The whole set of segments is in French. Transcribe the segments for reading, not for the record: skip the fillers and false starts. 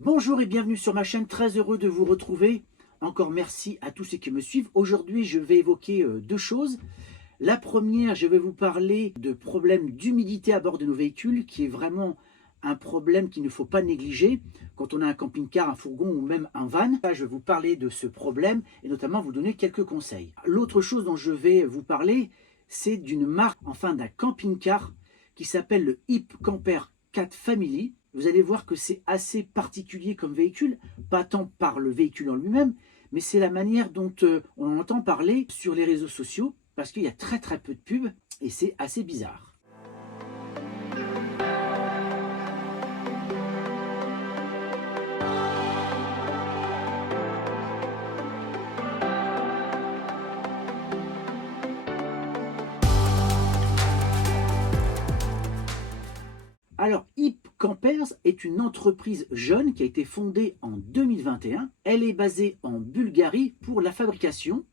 Bonjour et bienvenue sur ma chaîne, très heureux de vous retrouver. Encore merci à tous ceux qui me suivent. Aujourd'hui, je vais évoquer deux choses. La première, je vais vous parler de problèmes d'humidité à bord de nos véhicules, qui est vraiment un problème qu'il ne faut pas négliger quand on a un camping-car, un fourgon ou même un van. Je vais vous parler de ce problème et notamment vous donner quelques conseils. L'autre chose dont je vais vous parler, c'est d'une marque, enfin d'un camping-car qui s'appelle le Hip Camper 4 Family. Vous allez voir que c'est assez particulier comme véhicule, pas tant par le véhicule en lui-même, mais c'est la manière dont on entend parler sur les réseaux sociaux, parce qu'il y a très peu de pubs, et c'est assez bizarre. Alors, Hip Campers est une entreprise jeune qui a été fondée en 2021. Elle est basée en Bulgarie pour la fabrication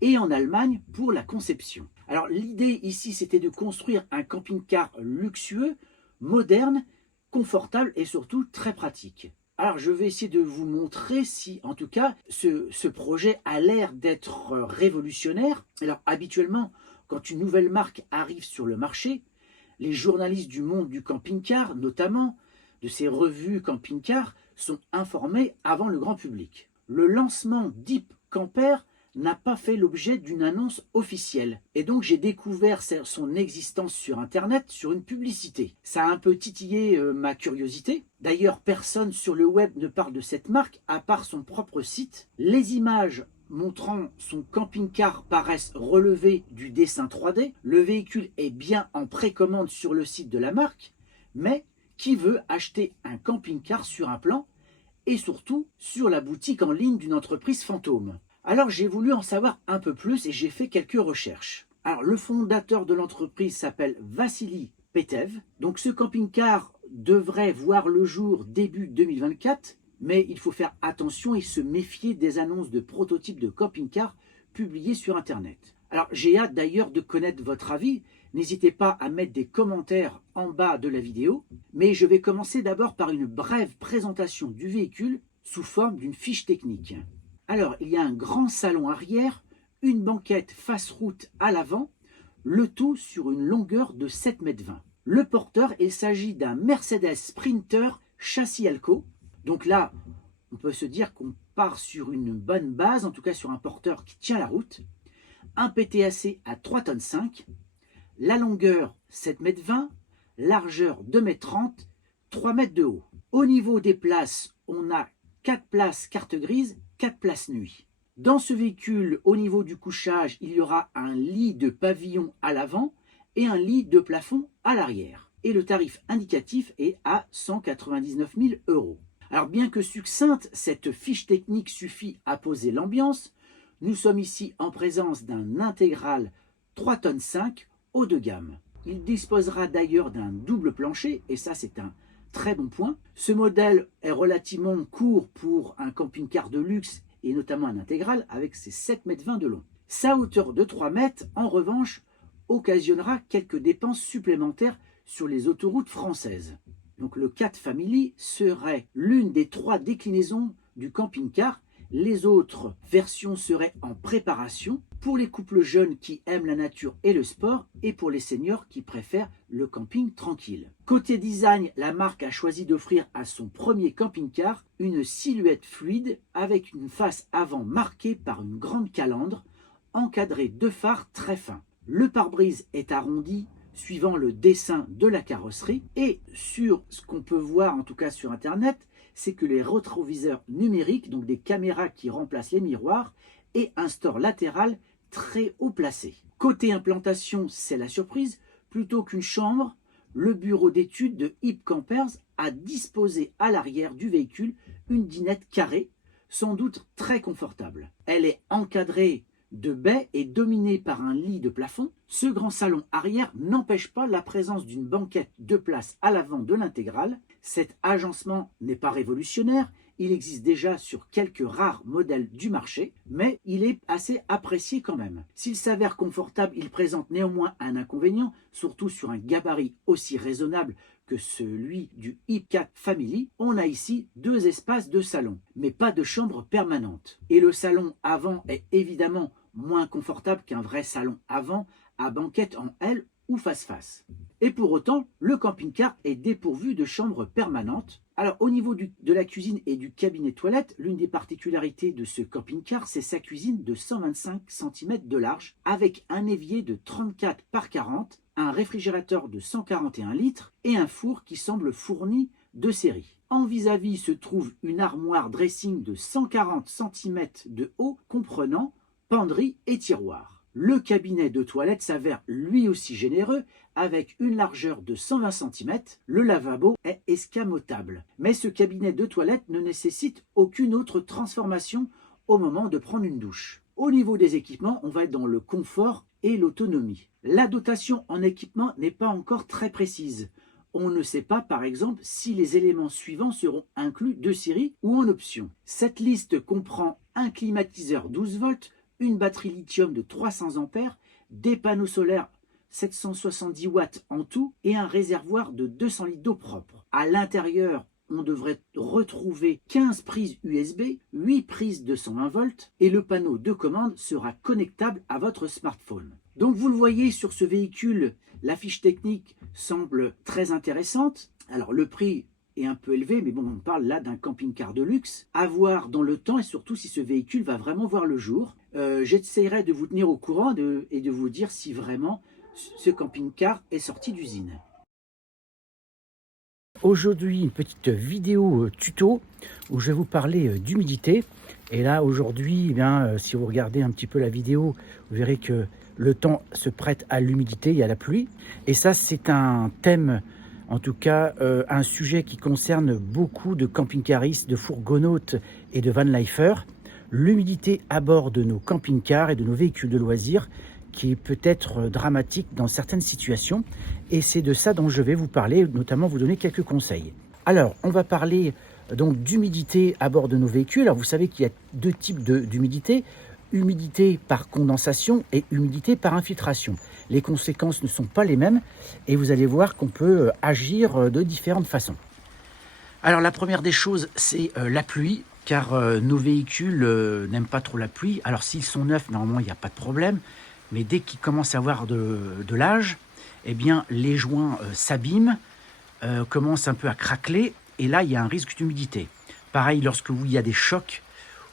et en Allemagne pour la conception. Alors, l'idée ici, c'était de construire un camping-car luxueux, moderne, confortable et surtout très pratique. Alors, je vais essayer de vous montrer si, en tout cas, ce projet a l'air d'être révolutionnaire. Alors, habituellement, quand une nouvelle marque arrive sur le marché, les journalistes du monde du camping-car, notamment de ces revues camping-car, sont informés avant le grand public. Le lancement d'Hip Camper n'a pas fait l'objet d'une annonce officielle. Et donc j'ai découvert son existence sur Internet, sur une publicité. Ça a un peu titillé ma curiosité. D'ailleurs, personne sur le web ne parle de cette marque, à part son propre site. Les images montrant son camping-car paraissent relevées du dessin 3D. Le véhicule est bien en précommande sur le site de la marque, mais qui veut acheter un camping-car sur un plan et surtout sur la boutique en ligne d'une entreprise fantôme? Alors j'ai voulu en savoir un peu plus et j'ai fait quelques recherches. Alors le fondateur de l'entreprise s'appelle Vassili Petev. Donc ce camping-car devrait voir le jour début 2024. Mais il faut faire attention et se méfier des annonces de prototypes de camping-car publiées sur Internet. Alors j'ai hâte d'ailleurs de connaître votre avis. N'hésitez pas à mettre des commentaires en bas de la vidéo. Mais je vais commencer d'abord par une brève présentation du véhicule sous forme d'une fiche technique. Alors il y a un grand salon arrière, une banquette face route à l'avant, le tout sur une longueur de 7,20 m. Le porteur, il s'agit d'un Mercedes Sprinter châssis Alco. Donc là, on peut se dire qu'on part sur une bonne base, en tout cas sur un porteur qui tient la route. Un PTAC à 3,5 tonnes, la longueur 7,20 m, largeur 2,30 m, 3 mètres de haut. Au niveau des places, on a 4 places carte grise, 4 places nuit. Dans ce véhicule, au niveau du couchage, il y aura un lit de pavillon à l'avant et un lit de plafond à l'arrière. Et le tarif indicatif est à 199 000 €. Alors bien que succincte, cette fiche technique suffit à poser l'ambiance. Nous sommes ici en présence d'un intégral 3,5 tonnes haut de gamme. Il disposera d'ailleurs d'un double plancher et ça c'est un très bon point. Ce modèle est relativement court pour un camping-car de luxe et notamment un intégral avec ses 7,20 m de long. Sa hauteur de 3 mètres en revanche occasionnera quelques dépenses supplémentaires sur les autoroutes françaises. Donc le 4 Family serait l'une des 3 déclinaisons du camping-car. Les autres versions seraient en préparation pour les couples jeunes qui aiment la nature et le sport et pour les seniors qui préfèrent le camping tranquille. Côté design, la marque a choisi d'offrir à son premier camping-car une silhouette fluide avec une face avant marquée par une grande calandre encadrée de phares très fins. Le pare-brise est arrondi suivant le dessin de la carrosserie. Et sur ce qu'on peut voir, en tout cas sur Internet, c'est que les rétroviseurs numériques, donc des caméras qui remplacent les miroirs, et un store latéral très haut placé. Côté implantation, c'est la surprise. Plutôt qu'une chambre, le bureau d'études de Hip Campers a disposé à l'arrière du véhicule une dinette carrée, sans doute très confortable. Elle est encadrée de baies et dominé par un lit de plafond. Ce grand salon arrière n'empêche pas la présence d'une banquette de place à l'avant de l'intégrale. Cet agencement n'est pas révolutionnaire, il existe déjà sur quelques rares modèles du marché, mais il est assez apprécié quand même. S'il s'avère confortable, il présente néanmoins un inconvénient, surtout sur un gabarit aussi raisonnable que celui du IP4 Family, on a ici 2 espaces de salon, mais pas de chambre permanente. Et le salon avant est évidemment moins confortable qu'un vrai salon avant à banquette en L ou face-face. Et pour autant, le camping-car est dépourvu de chambre permanente. Alors au niveau de la cuisine et du cabinet toilette, l'une des particularités de ce camping-car, c'est sa cuisine de 125 cm de large, avec un évier de 34 par 40, un réfrigérateur de 141 litres et un four qui semble fourni de série. En vis-à-vis se trouve une armoire dressing de 140 cm de haut, comprenant penderie et tiroir. Le cabinet de toilette s'avère lui aussi généreux, avec une largeur de 120 cm. Le lavabo est escamotable. Mais ce cabinet de toilette ne nécessite aucune autre transformation au moment de prendre une douche. Au niveau des équipements, on va être dans le confort et l'autonomie. La dotation en équipement n'est pas encore très précise. On ne sait pas, par exemple, si les éléments suivants seront inclus de série ou en option. Cette liste comprend un climatiseur 12 volts, une batterie lithium de 300 ampères, des panneaux solaires 770 watts en tout et un réservoir de 200 litres d'eau propre. À l'intérieur, on devrait retrouver 15 prises USB, 8 prises de 120 volts et le panneau de commande sera connectable à votre smartphone. Donc vous le voyez sur ce véhicule, la fiche technique semble très intéressante. Alors le prix est un peu élevé, mais bon, on parle là d'un camping-car de luxe, à voir dans le temps et surtout si ce véhicule va vraiment voir le jour. J'essaierai de vous tenir au courant et de vous dire si vraiment ce camping-car est sorti d'usine. Aujourd'hui, une petite vidéo tuto où je vais vous parler d'humidité. Et là, aujourd'hui, eh bien, si vous regardez un petit peu la vidéo, vous verrez que le temps se prête à l'humidité, il y a la pluie. Et ça, c'est un thème, en tout cas, un sujet qui concerne beaucoup de camping-caristes, de fourgonnautes et de van-lifers. L'humidité à bord de nos camping-cars et de nos véhicules de loisirs, qui peut être dramatique dans certaines situations. Et c'est de ça dont je vais vous parler, notamment vous donner quelques conseils. Alors, on va parler donc d'humidité à bord de nos véhicules. Alors, vous savez qu'il y a 2 types d'humidité. Humidité par condensation et humidité par infiltration. Les conséquences ne sont pas les mêmes et vous allez voir qu'on peut agir de différentes façons. Alors, la première des choses, c'est la pluie, car nos véhicules n'aiment pas trop la pluie. Alors, s'ils sont neufs, normalement, il n'y a pas de problème. Mais dès qu'ils commencent à avoir de l'âge, eh bien, les joints s'abîment, commencent un peu à craqueler, et là, il y a un risque d'humidité. Pareil, lorsque il y a des chocs,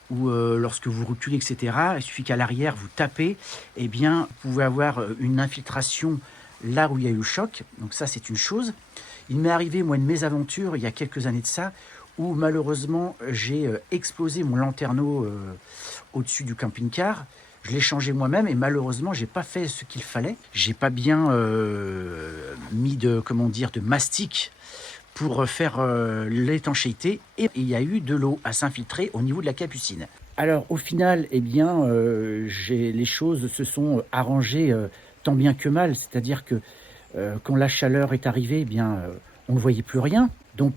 ou lorsque vous reculez, etc., il suffit qu'à l'arrière, vous tapez, eh bien, vous pouvez avoir une infiltration là où il y a eu le choc. Donc ça, c'est une chose. Il m'est arrivé, moi, une mésaventure, il y a quelques années de ça, où malheureusement, j'ai explosé mon lanterneau au-dessus du camping-car. Je l'ai changé moi-même et malheureusement, j'ai pas fait ce qu'il fallait. J'ai pas bien mis de mastic pour faire l'étanchéité et il y a eu de l'eau à s'infiltrer au niveau de la capucine. Alors au final, eh bien, les choses se sont arrangées tant bien que mal. C'est-à-dire que quand la chaleur est arrivée, eh bien, on ne voyait plus rien. Donc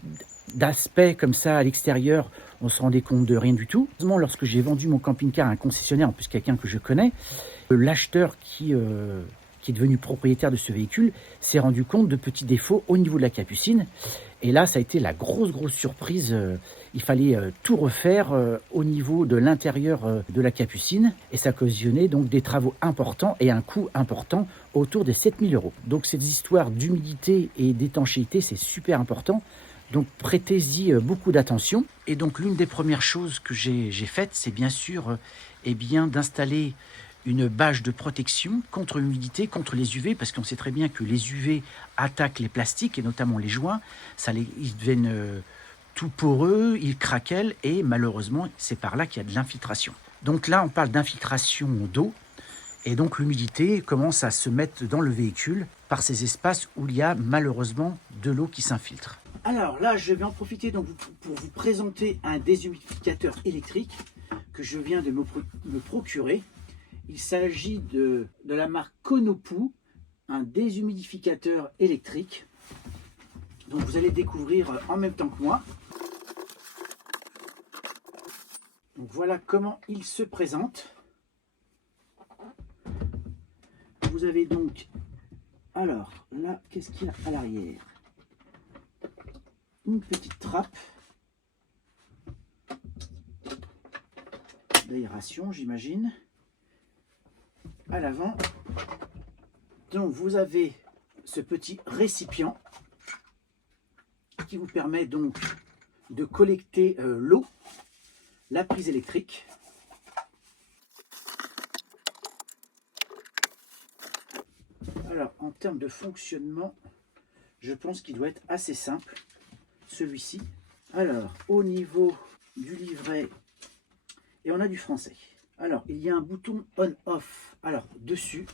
d'aspect comme ça à l'extérieur, on se rendait compte de rien du tout. Lorsque j'ai vendu mon camping-car à un concessionnaire, en plus quelqu'un que je connais, l'acheteur qui est devenu propriétaire de ce véhicule s'est rendu compte de petits défauts au niveau de la capucine. Et là, ça a été la grosse surprise. Il fallait tout refaire au niveau de l'intérieur de la capucine. Et ça causationnait donc des travaux importants et un coût important autour des 7 000 €. Donc ces histoires d'humidité et d'étanchéité, c'est super important. Donc prêtez-y beaucoup d'attention. Et donc l'une des premières choses que j'ai faites, c'est bien sûr d'installer une bâche de protection contre l'humidité, contre les UV, parce qu'on sait très bien que les UV attaquent les plastiques, et notamment les joints. Ils deviennent tout poreux, ils craquellent, et malheureusement, c'est par là qu'il y a de l'infiltration. Donc là, on parle d'infiltration d'eau, et donc l'humidité commence à se mettre dans le véhicule par ces espaces où il y a malheureusement de l'eau qui s'infiltre. Alors là, je vais en profiter donc pour vous présenter un déshumidificateur électrique que je viens de me procurer. Il s'agit de la marque Konopu, un déshumidificateur électrique. Donc vous allez découvrir en même temps que moi. Donc voilà comment il se présente. Vous avez donc, alors là, qu'est-ce qu'il y a à l'arrière? une petite trappe d'aération, j'imagine, à l'avant. Donc vous avez ce petit récipient qui vous permet donc de collecter l'eau, la prise électrique. Alors en termes de fonctionnement, je pense qu'il doit être assez simple, celui-ci. Alors au niveau du livret, et on a du français. Alors il y a un bouton on-off. Alors dessus,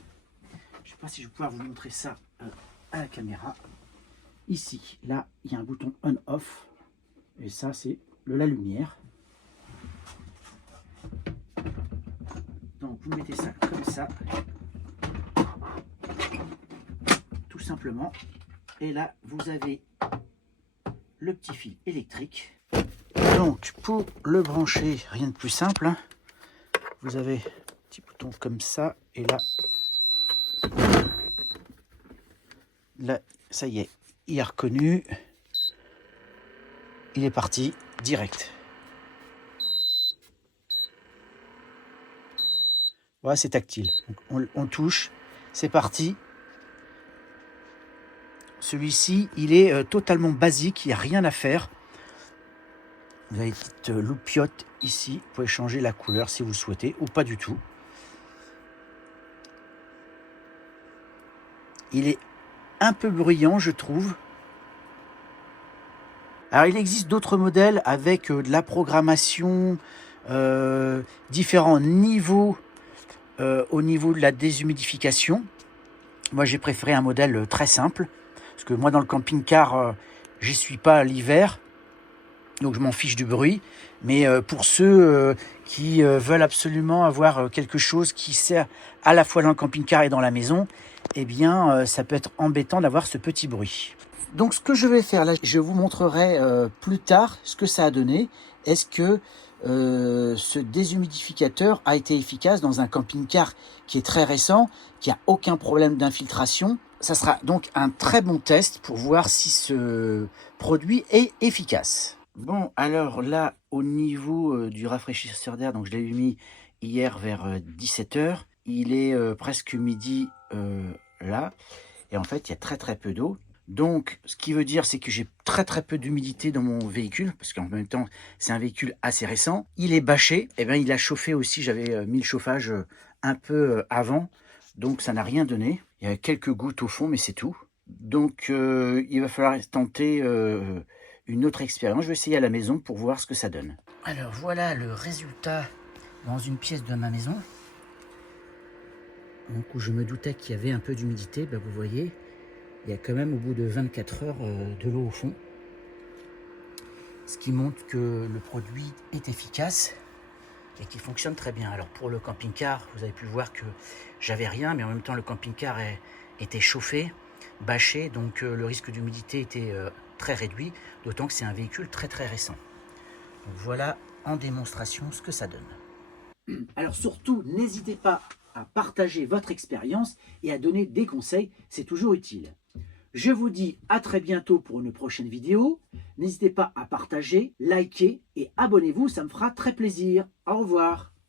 je ne sais pas si je vais pouvoir vous montrer ça à la caméra. Ici, là, il y a un bouton on-off. Et ça, c'est la lumière. Donc, vous mettez ça comme ça. Tout simplement. Et là, vous avez le petit fil électrique. Donc, pour le brancher, rien de plus simple, hein. Vous avez un petit bouton comme ça. Et là, ça y est. Il est reconnu, il est parti direct. Voilà, c'est tactile. Donc on touche, c'est parti. Celui-ci, il est totalement basique, il n'y a rien à faire. Vous avez une petite loupiote ici, vous pouvez changer la couleur si vous le souhaitez, ou pas du tout. Il est un peu bruyant, je trouve. Alors, il existe d'autres modèles avec de la programmation, différents niveaux au niveau de la déshumidification. Moi, j'ai préféré un modèle très simple, parce que moi, dans le camping-car, j'y suis pas l'hiver, donc je m'en fiche du bruit. Mais pour ceux qui veulent absolument avoir quelque chose qui sert à la fois dans le camping-car et dans la maison, eh bien, ça peut être embêtant d'avoir ce petit bruit. Donc ce que je vais faire là, je vous montrerai plus tard ce que ça a donné. Est-ce que ce déshumidificateur a été efficace dans un camping-car qui est très récent, qui n'a aucun problème d'infiltration? Ça sera donc un très bon test pour voir si ce produit est efficace. Bon, alors là, au niveau du rafraîchisseur d'air, donc je l'ai mis hier vers 17 h. Il est presque midi là. Et en fait, il y a très peu d'eau. Donc, ce qui veut dire, c'est que j'ai très peu d'humidité dans mon véhicule, parce qu'en même temps, c'est un véhicule assez récent. Il est bâché, et bien il a chauffé aussi, j'avais mis le chauffage un peu avant, donc ça n'a rien donné. Il y a quelques gouttes au fond, mais c'est tout. Donc, il va falloir tenter une autre expérience. Je vais essayer à la maison pour voir ce que ça donne. Alors, voilà le résultat dans une pièce de ma maison. Donc, où je me doutais qu'il y avait un peu d'humidité, ben, vous voyez, il y a quand même au bout de 24 heures de l'eau au fond. Ce qui montre que le produit est efficace et qu'il fonctionne très bien. Alors pour le camping-car, vous avez pu voir que j'avais rien, mais en même temps le camping-car était chauffé, bâché, donc le risque d'humidité était très réduit, d'autant que c'est un véhicule très récent. Donc voilà en démonstration ce que ça donne. Alors surtout, n'hésitez pas à partager votre expérience et à donner des conseils, c'est toujours utile. Je vous dis à très bientôt pour une prochaine vidéo. N'hésitez pas à partager, liker et abonnez-vous, ça me fera très plaisir. Au revoir.